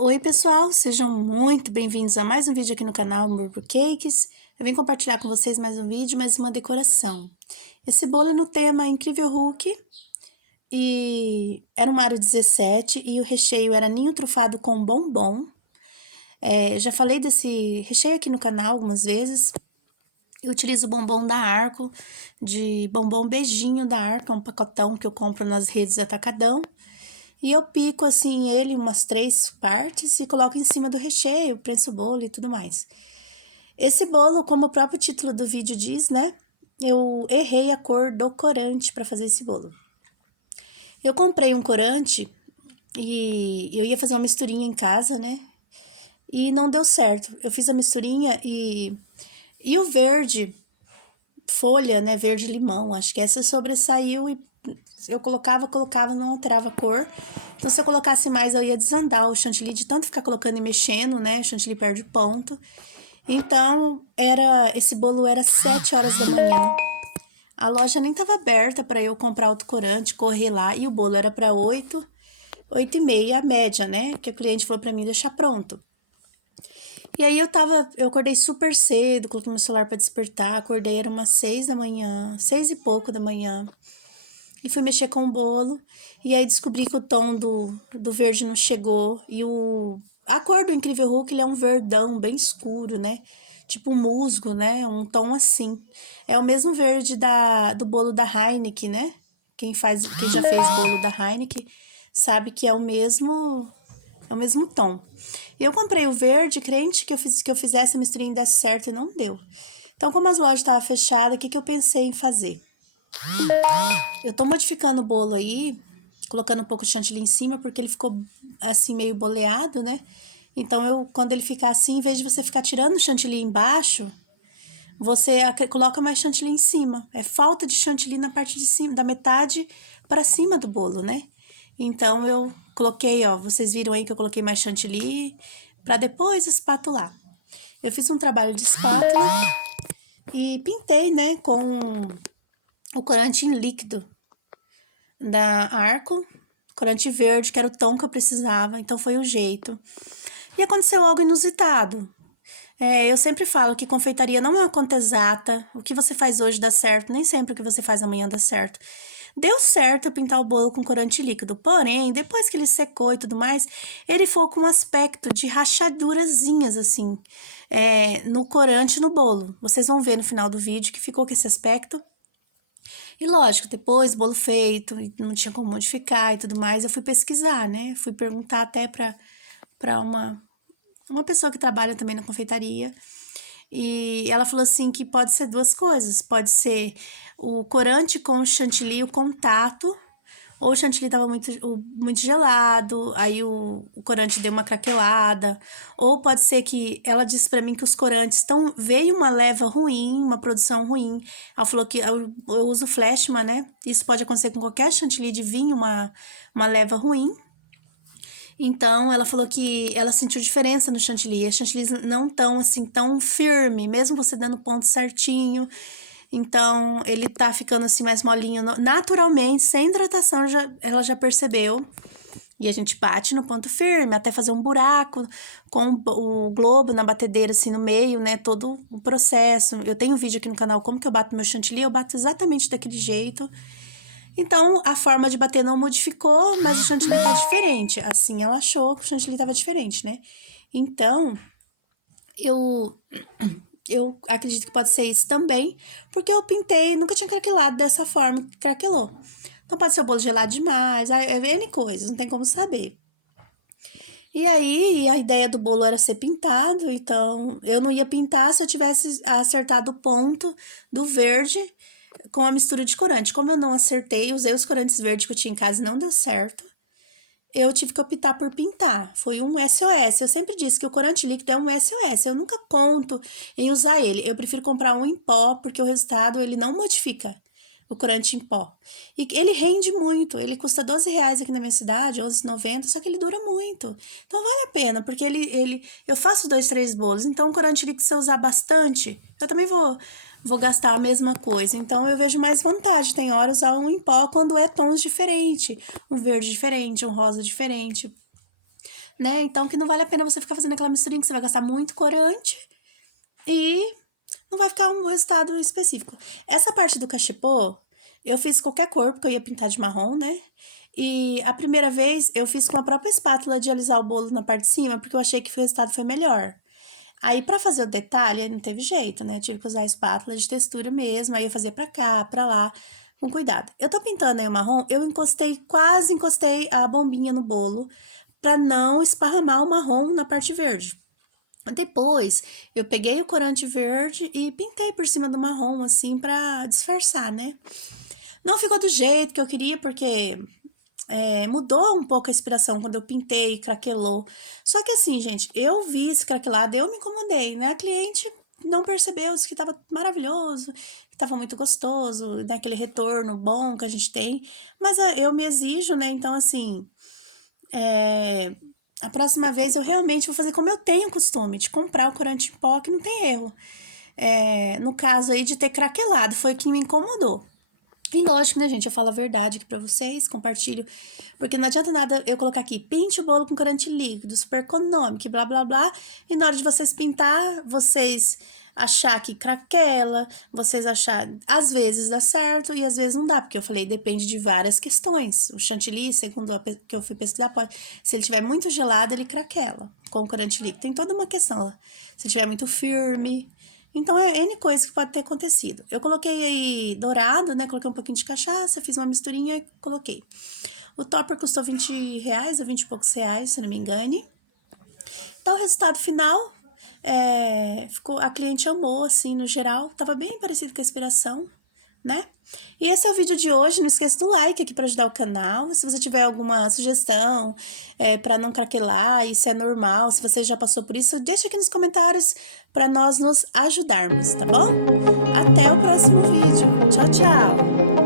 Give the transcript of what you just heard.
Oi pessoal, sejam muito bem-vindos a mais um vídeo aqui no canal Murphy Cakes. Eu vim compartilhar com vocês mais um vídeo, mais uma decoração. Esse bolo é no tema Incrível Hulk e era um aro 17 e o recheio era ninho trufado com bombom. Eu já falei desse recheio aqui no canal algumas vezes. Eu utilizo bombom da Arco, de bombom beijinho da Arco, um pacotão que eu compro nas redes Atacadão. E eu pico assim ele umas 3 partes e coloco em cima do recheio, prenso o bolo e tudo mais. Esse bolo, como o próprio título do vídeo diz, né? Eu errei a cor do corante para fazer esse bolo. Eu comprei um corante e eu ia fazer uma misturinha em casa, né? E não deu certo. Eu fiz a misturinha e o verde folha, né, verde limão, acho que essa sobressaiu e eu colocava, não alterava a cor. Então, se eu colocasse mais, eu ia desandar o chantilly de tanto ficar colocando e mexendo, né, o chantilly perde ponto. Então, esse bolo era 7 horas da manhã. A loja nem estava aberta para eu comprar outro corante, correr lá, e o bolo era para 8, 8 e meia, a média, né, que o cliente falou para mim deixar pronto. E aí eu acordei super cedo, coloquei meu celular para despertar, acordei, era umas 6 da manhã, 6 e pouco da manhã. E fui mexer com o bolo, e aí descobri que o tom do verde não chegou, e a cor do Incrível Hulk, ele é um verdão bem escuro, né? Tipo um musgo, né? Um tom assim. É o mesmo verde do bolo da Heineken, né? Quem já fez bolo da Heineken sabe que é o mesmo tom. E eu comprei o verde, crente que eu fizesse a misturinha e desse certo e não deu. Então, como as lojas estavam fechadas, o que eu pensei em fazer? Eu tô modificando o bolo aí, colocando um pouco de chantilly em cima, porque ele ficou assim meio boleado, né? Então, quando ele ficar assim, em vez de você ficar tirando o chantilly embaixo, você coloca mais chantilly em cima. É falta de chantilly na parte de cima, da metade para cima do bolo, né? Então, eu coloquei, ó, vocês viram aí que eu coloquei mais chantilly para depois espatular. Eu fiz um trabalho de espátula e pintei, né, com o corante em líquido da Arco, corante verde, que era o tom que eu precisava, então foi o jeito. E aconteceu algo inusitado. Eu sempre falo que confeitaria não é uma conta exata, o que você faz hoje dá certo, nem sempre o que você faz amanhã dá certo. Deu certo eu pintar o bolo com corante líquido, porém, depois que ele secou e tudo mais, ele ficou com um aspecto de rachadurazinhas, assim, no corante no bolo. Vocês vão ver no final do vídeo que ficou com esse aspecto. E lógico, depois, bolo feito, e não tinha como modificar e tudo mais, eu fui pesquisar, né? Fui perguntar até para uma pessoa que trabalha também na confeitaria. E ela falou assim que pode ser duas coisas. Pode ser o corante com o chantilly, o contato, ou o chantilly estava muito gelado, aí o corante deu uma craquelada, ou pode ser que ela disse para mim que os corantes veio uma leva ruim, uma produção ruim. Ela falou que eu uso Flashman, né? Isso pode acontecer com qualquer chantilly de vinho, uma leva ruim. Então, ela falou que ela sentiu diferença no chantilly. As chantilly não tão assim, tão firme, mesmo você dando o ponto certinho. Então, ele tá ficando assim mais molinho naturalmente, sem hidratação, ela já percebeu. E a gente bate no ponto firme, até fazer um buraco com o globo na batedeira, assim, no meio, né? Todo o processo. Eu tenho um vídeo aqui no canal como que eu bato meu chantilly, eu bato exatamente daquele jeito. Então, a forma de bater não modificou, mas o chantilly tá diferente. Assim, ela achou que o chantilly tava diferente, né? Então, eu eu acredito que pode ser isso também, porque eu pintei, nunca tinha craquelado dessa forma que craquelou. Então, pode ser o bolo gelado demais, é N coisas, não tem como saber. E aí, a ideia do bolo era ser pintado, então eu não ia pintar se eu tivesse acertado o ponto do verde com a mistura de corante. Como eu não acertei, usei os corantes verdes que eu tinha em casa e não deu certo, eu tive que optar por pintar. Foi um SOS. Eu sempre disse que o corante líquido é um SOS. Eu nunca conto em usar ele. Eu prefiro comprar um em pó, porque o resultado ele não modifica o corante em pó. E ele rende muito. Ele custa R$ 12 aqui na minha cidade, 11,90, só que ele dura muito. Então vale a pena, porque eu faço 2, 3 bolos. Então o corante líquido, se eu usar bastante, eu também vou gastar a mesma coisa. Então eu vejo mais vantagem. Tem hora usar um em pó quando é tons diferentes, um verde diferente, um rosa diferente. né? Então que não vale a pena você ficar fazendo aquela misturinha que você vai gastar muito corante e não vai ficar um resultado específico. Essa parte do cachepô, eu fiz qualquer cor, porque eu ia pintar de marrom, né? E a primeira vez eu fiz com a própria espátula de alisar o bolo na parte de cima, porque eu achei que o resultado foi melhor. Aí, pra fazer o detalhe, não teve jeito, né? Tive que usar a espátula de textura mesmo. Aí eu fazia pra cá, pra lá, com cuidado. Eu tô pintando aí o marrom, eu quase encostei a bombinha no bolo, pra não esparramar o marrom na parte verde. Depois, eu peguei o corante verde e pintei por cima do marrom, assim, pra disfarçar, né? Não ficou do jeito que eu queria, porque mudou um pouco a inspiração quando eu pintei, craquelou. Só que assim, gente, eu vi esse craquelado, eu me incomodei, né? A cliente não percebeu, disse que tava maravilhoso, que tava muito gostoso, daquele retorno bom que a gente tem. Mas eu me exijo, né? Então, assim, a próxima vez eu realmente vou fazer como eu tenho costume, de comprar o corante em pó, que não tem erro. No caso aí de ter craquelado, foi o que me incomodou. E lógico, né, gente? Eu falo a verdade aqui pra vocês, compartilho. Porque não adianta nada eu colocar aqui, pinte o bolo com corante líquido, super econômico, blá, blá, blá. E na hora de vocês pintar, vocês achar que craquela, vocês achar, às vezes dá certo e às vezes não dá, porque eu falei, depende de várias questões. O chantilly, segundo que eu fui pesquisar, pode, se ele tiver muito gelado, ele craquela com o corante líquido. Tem toda uma questão. Se tiver muito firme, então, é N coisa que pode ter acontecido. Eu coloquei aí dourado, né? Coloquei um pouquinho de cachaça, fiz uma misturinha e coloquei. O topper custou R$20 ou 20 e poucos reais, se não me engane. Então, o resultado final, a cliente amou, assim, no geral. Tava bem parecido com a inspiração, né? E esse é o vídeo de hoje. Não esqueça do like aqui para ajudar o canal. Se você tiver alguma sugestão para não craquelar, e se é normal, se você já passou por isso, deixa aqui nos comentários para nós nos ajudarmos, tá bom? Até o próximo vídeo. Tchau, tchau!